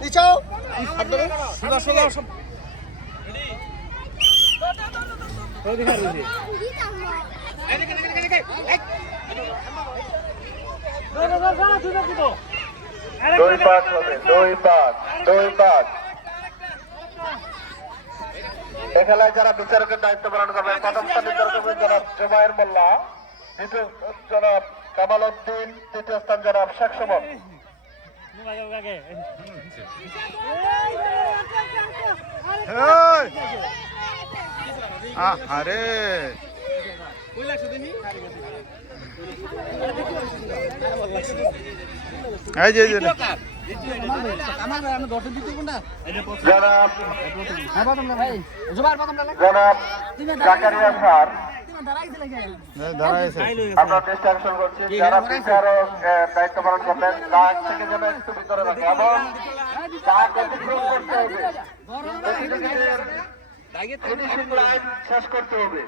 পিছাও সোজা সোজা সব দুই পাঁচ হবে, দুই পাঁচ, দুই পাঁচ। এ খেলায় যারা বিচারকের দায়িত্ব পালন করবেন, প্রথম স্থান নির্ধারণ করবেন জনাব জুবায়ের মোল্লা, দ্বিতীয় জনাব কামাল উদ্দিন, তৃতীয় স্থান জনাব শেখ সুমন। আরে এই যে জনাব জনাব জাকারিয়া স্যার, দাঁড়াইছে আমরা দৃষ্টি আকর্ষণ করছি যারা বিচারক দায়িত্ব পালন করবেন তার থেকে যেন একটু ভিতরে রাখে এবং তাকে অতিক্রম করতে হবে, ফিনিশিং লাইন শেষ করতে হবে।